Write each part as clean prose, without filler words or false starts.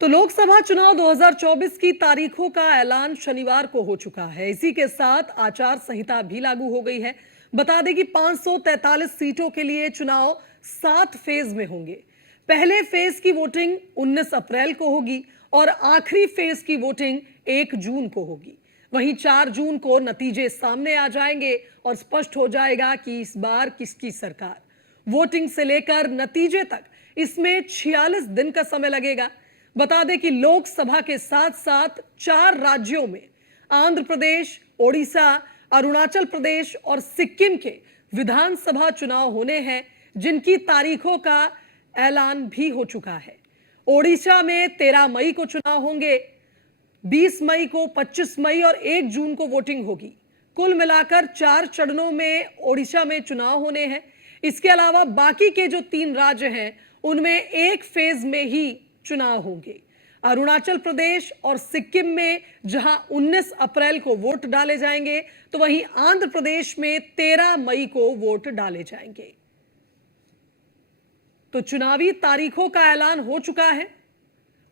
तो लोकसभा चुनाव 2024 की तारीखों का ऐलान शनिवार को हो चुका है। इसी के साथ आचार संहिता भी लागू हो गई है। बता दें कि 543 सीटों के लिए चुनाव 7 फेज में होंगे। पहले फेज की वोटिंग 19 अप्रैल को होगी और आखिरी फेज की वोटिंग 1 जून को होगी। वहीं 4 जून को नतीजे सामने आ जाएंगे और स्पष्ट हो जाएगा कि इस बार किसकी सरकार। वोटिंग से लेकर नतीजे तक इसमें 46 दिन का समय लगेगा। बता दें कि लोकसभा के साथ साथ 4 राज्यों में आंध्र प्रदेश, ओडिशा, अरुणाचल प्रदेश और सिक्किम के विधानसभा चुनाव होने हैं, जिनकी तारीखों का ऐलान भी हो चुका है। ओडिशा में 13 मई को चुनाव होंगे, 20 मई को, 25 मई और 1 जून को वोटिंग होगी। कुल मिलाकर 4 चरणों में ओडिशा में चुनाव होने हैं। इसके अलावा बाकी के जो 3 राज्य हैं, उनमें एक फेज में ही चुनाव होंगे। अरुणाचल प्रदेश और सिक्किम में जहां 19 अप्रैल को वोट डाले जाएंगे, तो वहीं आंध्र प्रदेश में 13 मई को वोट डाले जाएंगे। तो चुनावी तारीखों का ऐलान हो चुका है।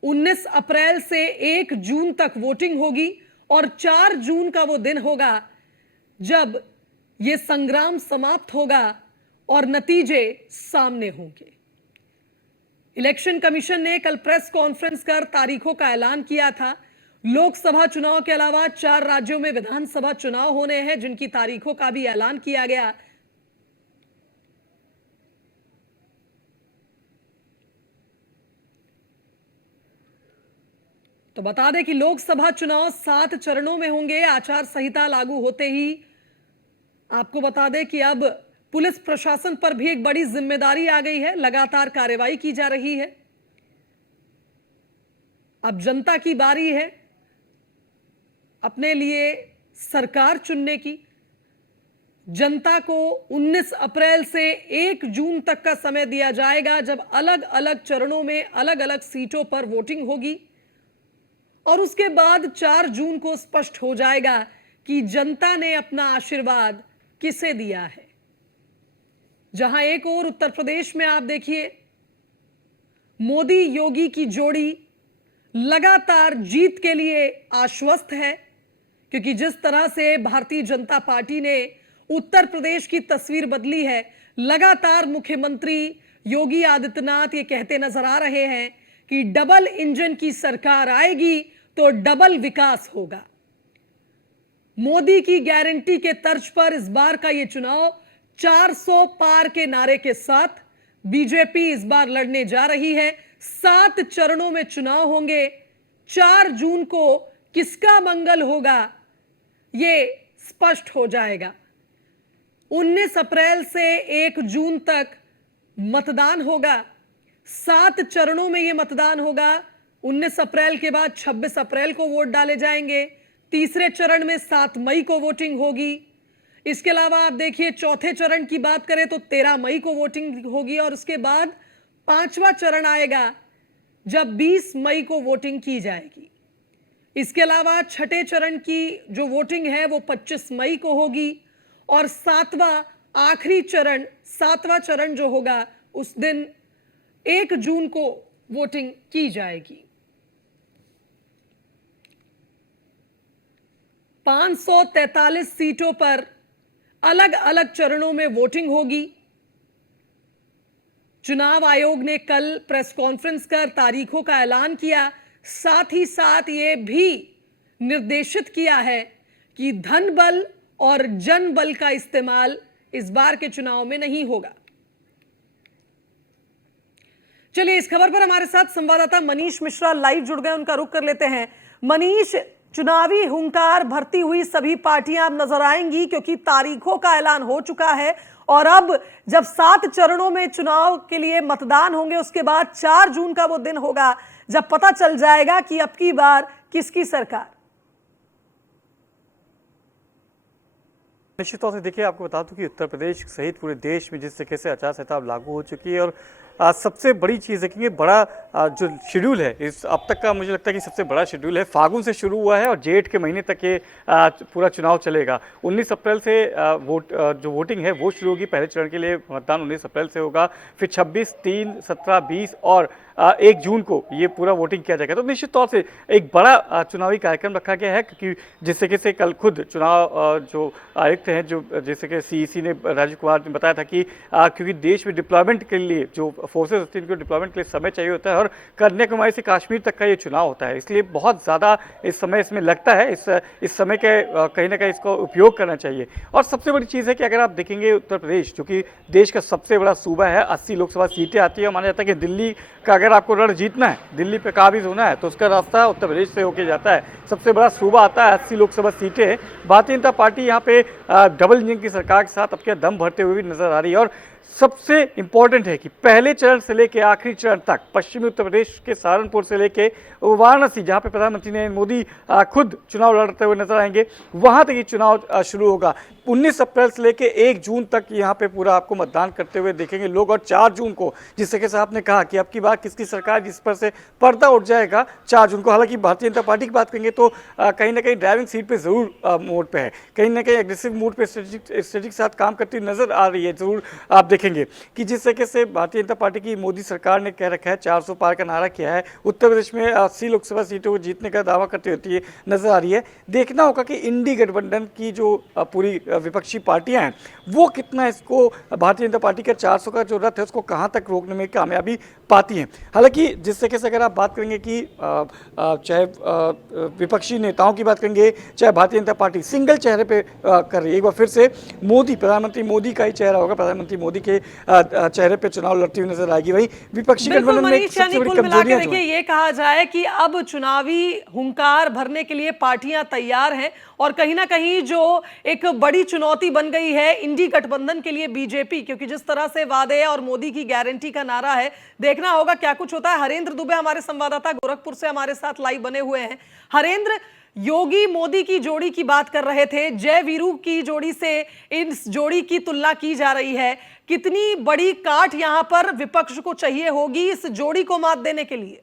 19 अप्रैल से 1 जून तक वोटिंग होगी और 4 जून का वो दिन होगा जब यह संग्राम समाप्त होगा और नतीजे सामने होंगे। इलेक्शन कमीशन ने कल प्रेस कॉन्फ्रेंस कर तारीखों का ऐलान किया था। लोकसभा चुनाव के अलावा 4 राज्यों में विधानसभा चुनाव होने हैं, जिनकी तारीखों का भी ऐलान किया गया। तो बता दें कि लोकसभा चुनाव 7 चरणों में होंगे। आचार संहिता लागू होते ही आपको बता दें कि अब पुलिस प्रशासन पर भी एक बड़ी जिम्मेदारी आ गई है। लगातार कार्रवाई की जा रही है। अब जनता की बारी है अपने लिए सरकार चुनने की। जनता को 19 अप्रैल से 1 जून तक का समय दिया जाएगा, जब अलग अलग चरणों में अलग अलग सीटों पर वोटिंग होगी और उसके बाद 4 जून को स्पष्ट हो जाएगा कि जनता ने अपना आशीर्वाद किसे दिया है। जहां एक और उत्तर प्रदेश में आप देखिए, मोदी योगी की जोड़ी लगातार जीत के लिए आश्वस्त है, क्योंकि जिस तरह से भारतीय जनता पार्टी ने उत्तर प्रदेश की तस्वीर बदली है, लगातार मुख्यमंत्री योगी आदित्यनाथ ये कहते नजर आ रहे हैं कि डबल इंजन की सरकार आएगी तो डबल विकास होगा। मोदी की गारंटी के तर्ज पर इस बार का यह चुनाव 400 पार के नारे के साथ बीजेपी इस बार लड़ने जा रही है। 7 चरणों में चुनाव होंगे। 4 जून को किसका मंगल होगा यह स्पष्ट हो जाएगा। 19 अप्रैल से 1 जून तक मतदान होगा। 7 चरणों में यह मतदान होगा। 19 अप्रैल के बाद 26 अप्रैल को वोट डाले जाएंगे। तीसरे चरण में 7 मई को वोटिंग होगी। इसके अलावा आप देखिए, चौथे चरण की बात करें तो 13 मई को वोटिंग होगी और उसके बाद 5वां चरण आएगा जब 20 मई को वोटिंग की जाएगी। इसके अलावा छठे चरण की जो वोटिंग है वो 25 मई को होगी और 7वां चरण जो होगा उस दिन 1 जून को वोटिंग की जाएगी। 543 सीटों पर अलग अलग चरणों में वोटिंग होगी। चुनाव आयोग ने कल प्रेस कॉन्फ्रेंस कर तारीखों का ऐलान किया। साथ ही साथ यह भी निर्देशित किया है कि धन बल और जन बल का इस्तेमाल इस बार के चुनाव में नहीं होगा। चलिए, इस खबर पर हमारे साथ संवाददाता मनीष मिश्रा लाइव जुड़ गए, उनका रुख कर लेते हैं। मनीष, चुनावी हुंकार भरती हुई सभी पार्टियां अब नजर आएंगी, क्योंकि तारीखों का ऐलान हो चुका है और अब जब 7 चरणों में चुनाव के लिए मतदान होंगे, उसके बाद 4 जून का वो दिन होगा जब पता चल जाएगा कि अब की बार किसकी सरकार। निश्चित तौर से देखिए, आपको बता दूं कि उत्तर प्रदेश सहित पूरे देश में जिस तरीके से आचार संहिता लागू हो चुकी है और सबसे बड़ी चीज़ देखेंगे, बड़ा जो शेड्यूल है इस अब तक का, मुझे लगता है कि सबसे बड़ा शेड्यूल है। फागुन से शुरू हुआ है और जेठ के महीने तक ये पूरा चुनाव चलेगा। 19 अप्रैल से जो वोटिंग है वो शुरू होगी। पहले चरण के लिए मतदान 19 अप्रैल से होगा, फिर 26, 3, 17, 20 और 1 जून को ये पूरा वोटिंग किया जाएगा। तो निश्चित तौर से एक बड़ा चुनावी कार्यक्रम रखा गया है, क्योंकि जिस तरीके से कल खुद चुनाव जो आयुक्त हैं, जो जैसे कि सीईसी ने, राजीव कुमार ने बताया था कि क्योंकि देश में डिप्लॉयमेंट के लिए जो फोर्सेज होती हैं, उनको डिप्लॉयमेंट के लिए समय चाहिए होता है और कन्याकुमारी से कश्मीर तक का ये चुनाव होता है, इसलिए बहुत ज़्यादा इस समय इसमें लगता है। इस समय के कहीं ना कहीं इसका उपयोग करना चाहिए। और सबसे बड़ी चीज़ है कि अगर आप देखेंगे उत्तर प्रदेश, जो कि देश का सबसे बड़ा सूबा है, 80 लोकसभा सीटें आती है, माना जाता है कि दिल्ली का अगर आपको रण जीतना है, दिल्ली पे काबिज होना है, तो उसका रास्ता उत्तर प्रदेश से होके जाता है। सबसे बड़ा सूबा आता है, 80 लोकसभा सीटें हैं। भारतीय जनता पार्टी यहाँ पे डबल इंजन की सरकार के साथ अपने दम भरते हुए भी नजर आ रही है। और सबसे इंपॉर्टेंट है कि पहले चरण से लेकर आखिरी चरण तक, पश्चिमी उत्तर प्रदेश के सहारनपुर से लेकर वाराणसी, जहां पे प्रधानमंत्री नरेंद्र मोदी खुद चुनाव लड़ते हुए नजर आएंगे, वहां तक ये चुनाव शुरू होगा। 19 अप्रैल से लेकर 1 जून तक यहाँ पे पूरा आपको मतदान करते हुए देखेंगे लोग। और 4 जून को, जिस तरीके से आपने कहा कि अब की बार किसकी सरकार, जिस पर से पर्दा उठ जाएगा 4 जून को। हालांकि भारतीय जनता पार्टी की बात करेंगे तो कहीं ना कहीं ड्राइविंग सीट पे जरूर मोड पे है, कहीं ना कहीं एग्रेसिव मूड पे स्ट्रेटेजी के साथ काम करती हुई नजर आ रही है। जरूर आप देखेंगे कि जिस तरीके से भारतीय जनता पार्टी की मोदी सरकार ने कह रखा है, 400 पार का नारा किया है, उत्तर प्रदेश में 80 लोकसभा सीटों को जीतने का दावा करती होती है नजर आ रही है। देखना होगा कि इंडी गठबंधन की जो पूरी विपक्षी पार्टियां हैं, वो कितना इसको, भारतीय जनता पार्टी का 400 का जो रथ है, उसको कहां तक रोकने में कामयाबी पाती हैं। हालांकि जिस तरीके से अगर आप बात करेंगे कि चाहे विपक्षी नेताओं की बात करेंगे, चाहे भारतीय जनता पार्टी सिंगल चेहरे पे कर रही है, एक बार फिर से मोदी, प्रधानमंत्री मोदी का ही चेहरा होगा, प्रधानमंत्री मोदी के चेहरे पे चुनाव लड़ती हुई नजर आएगी। वही विपक्षी गठबंधन में सबसे बड़ी कमजोरियां जो है, ये कहा जाए कि अब चुनावी हुंकार भरने के लिए पार्टियां तैयार हैं और कहीं ना कहीं जो एक बड़ी चुनौती बन गई है इंडी गठबंधन के लिए बीजेपी, क्योंकि जिस तरह से वादे और मोदी की गारंटी का नारा है, देखना होगा क्या कुछ होता है। हरेंद्र दुबे हमारे संवाददाता गोरखपुर से हमारे साथ लाइव बने हुए हैं। हरेंद्र, योगी मोदी की जोड़ी की बात कर रहे थे, जय वीरू की जोड़ी से इस जोड़ी की तुलना की जा रही है। कितनी बड़ी काट यहां पर विपक्ष को चाहिए होगी इस जोड़ी को मात देने के लिए?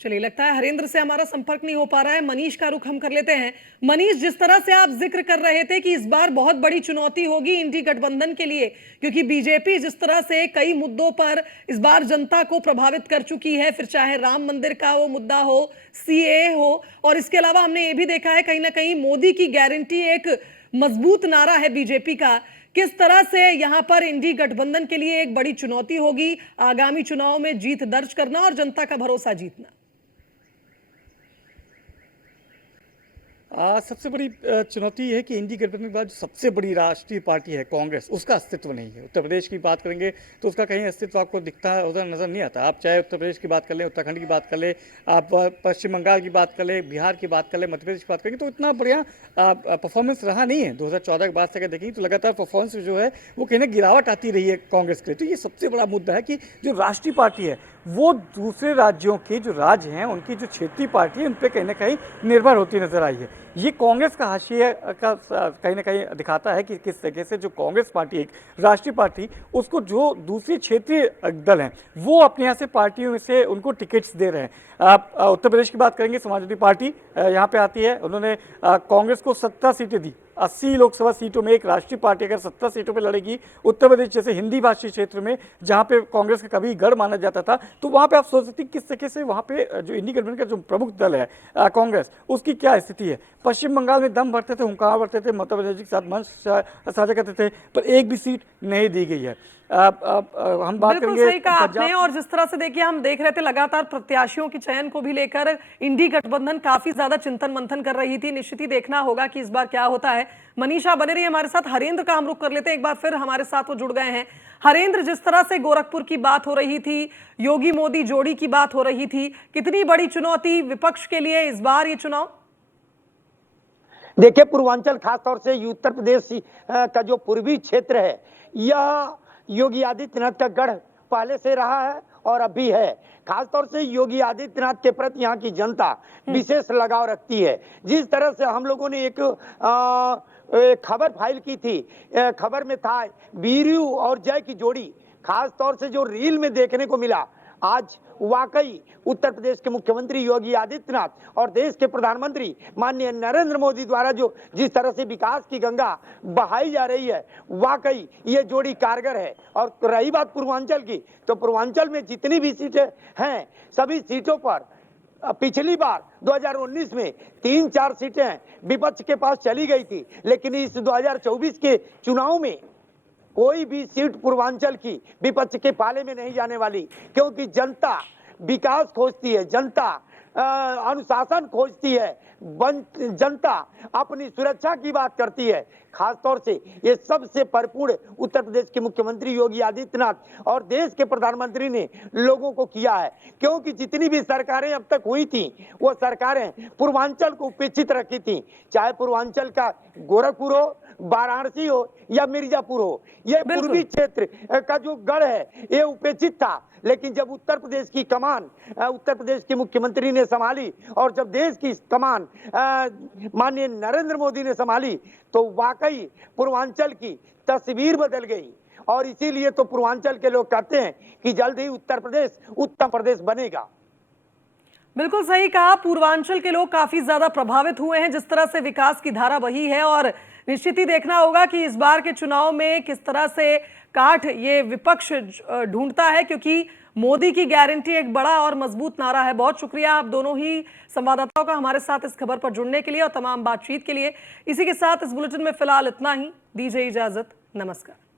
चलिए, लगता है हरेंद्र से हमारा संपर्क नहीं हो पा रहा है। मनीष का रुख हम कर लेते हैं। मनीष, जिस तरह से आप जिक्र कर रहे थे कि इस बार बहुत बड़ी चुनौती होगी इंडी गठबंधन के लिए, क्योंकि बीजेपी जिस तरह से कई मुद्दों पर इस बार जनता को प्रभावित कर चुकी है, फिर चाहे राम मंदिर का वो मुद्दा हो, सीएए हो, और इसके अलावा हमने ये भी देखा है कहीं ना कहीं मोदी की गारंटी एक मजबूत नारा है बीजेपी का। किस तरह से यहां पर इंडी गठबंधन के लिए एक बड़ी चुनौती होगी आगामी चुनाव में जीत दर्ज करना और जनता का भरोसा जीतना? सबसे बड़ी चुनौती है कि इंडी गठबंधन के बाद सबसे बड़ी राष्ट्रीय पार्टी है कांग्रेस, उसका अस्तित्व नहीं है। उत्तर प्रदेश की बात करेंगे तो उसका कहीं अस्तित्व आपको दिखता है, उधर नज़र नहीं आता। आप चाहे उत्तर प्रदेश की बात कर लें, उत्तराखंड की बात कर लें, आप पश्चिम बंगाल की बात कर लें, बिहार की बात कर लें, मध्य प्रदेश की बात करेंगे, तो इतना बढ़िया परफॉर्मेंस रहा नहीं है। 2014 के बाद से अगर देखेंगे तो लगातार परफॉर्मेंस जो है वो कहीं ना गिरावट आती रही है कांग्रेस के लिए। तो ये सबसे बड़ा मुद्दा है कि जो राष्ट्रीय पार्टी है वो दूसरे राज्यों के जो राज्य हैं, उनकी जो क्षेत्रीय पार्टी है, उन पर कहीं ना कहीं निर्भर होती नजर आई है। ये कांग्रेस का हाशिया का कहीं ना कहीं दिखाता है कि किस तरीके से जो कांग्रेस पार्टी, एक राष्ट्रीय पार्टी, उसको जो दूसरी क्षेत्रीय दल हैं वो अपने यहाँ से पार्टियों में से उनको टिकट्स दे रहे हैं। आप उत्तर प्रदेश की बात करेंगे, समाजवादी पार्टी यहाँ पे आती है, उन्होंने कांग्रेस को 17 सीटें दी। 80 लोकसभा सीटों में एक राष्ट्रीय पार्टी अगर 17 सीटों पे लड़ेगी, उत्तर प्रदेश जैसे हिंदी भाषी क्षेत्र में जहाँ पे कांग्रेस का कभी गढ़ माना जाता था, तो वहाँ पे आप सोच सकते हैं किस तरीके से वहाँ पे जो इंडी गठबंधन का जो प्रमुख दल है कांग्रेस, उसकी क्या स्थिति है। पश्चिम बंगाल में दम भरते थे, हुंकार भरते थे, ममता बनर्जी के साथ मंच साझा करते थे, पर एक भी सीट नहीं दी गई है। हम बात करेंगे सही कहा आपने। और जिस तरह से देखिए, हम देख रहे थे लगातार प्रत्याशियों के चयन को भी लेकर इंडी गठबंधन काफी ज्यादा चिंतन मंथन कर रही थी। निश्चित ही देखना होगा कि इस बार क्या होता है। मनीषा बने रही हमारे साथ। हरेंद्र का हम रुख कर लेते हैं, एक बार फिर हमारे साथ वो जुड़ गए हैं। हरेंद्र, जिस तरह से गोरखपुर की बात हो रही थी, योगी मोदी जोड़ी की बात हो रही थी, कितनी बड़ी चुनौती विपक्ष के लिए इस बार ये चुनाव? देखिए, पूर्वांचल खासतौर से उत्तर प्रदेश का जो पूर्वी क्षेत्र है, यह योगी आदित्यनाथ का गढ़ पहले से रहा है और अब भी है। खासतौर से योगी आदित्यनाथ के प्रति यहाँ की जनता विशेष लगाव रखती है। जिस तरह से हम लोगों ने एक खबर फाइल की थी, खबर में था वीरू और जय की जोड़ी, खासतौर से जो रील में देखने को मिला, आज वाकई उत्तर प्रदेश के मुख्यमंत्री योगी आदित्यनाथ और देश के प्रधानमंत्री माननीय नरेंद्र मोदी द्वारा जो जिस तरह से विकास की गंगा बहाई जा रही है, वाकई ये जोड़ी कारगर है। और रही बात पूर्वांचल की, तो पूर्वांचल में जितनी भी सीटें हैं, सभी सीटों पर पिछली बार 2019 में 3-4 सीटें विपक्ष के पास चली गई थी, लेकिन इस 2024 के चुनाव में कोई भी सीट पूर्वांचल की विपक्ष के पाले में नहीं जाने वाली, क्योंकि जनता विकास खोजती है, जनता अनुशासन खोजती है, जनता अपनी सुरक्षा की बात करती है। खासतौर से ये सबसे परिपूर्ण उत्तर प्रदेश के मुख्यमंत्री योगी आदित्यनाथ और देश के प्रधानमंत्री ने लोगों को किया है, क्योंकि जितनी भी सरकारें अब तक हुई थी वो सरकारें पूर्वांचल को उपेक्षित रखी थी, चाहे पूर्वांचल का गोरखपुर हो, वाराणसी हो या मिर्जापुर हो। ये पूर्वी क्षेत्र का जो गढ़ है ये उपेक्षित था, लेकिन जब उत्तर प्रदेश की कमान उत्तर प्रदेश के मुख्यमंत्री ने संभाली और जब देश की कमान माननीय नरेंद्र मोदी ने संभाली, तो वाकई पूर्वांचल की तस्वीर बदल गई। और इसीलिए तो पूर्वांचल के लोग कहते हैं कि जल्द ही उत्तर प्रदेश उत्तम प्रदेश बनेगा। बिल्कुल सही कहा, पूर्वांचल के लोग काफी ज्यादा प्रभावित हुए हैं जिस तरह से विकास की धारा बही है, और निश्चित ही देखना होगा कि इस बार के चुनाव में किस तरह से काठ ये विपक्ष ढूंढता है, क्योंकि मोदी की गारंटी एक बड़ा और मजबूत नारा है। बहुत शुक्रिया आप दोनों ही संवाददाताओं का हमारे साथ इस खबर पर जुड़ने के लिए और तमाम बातचीत के लिए। इसी के साथ इस बुलेटिन में फिलहाल इतना ही, दीजिए इजाजत, नमस्कार।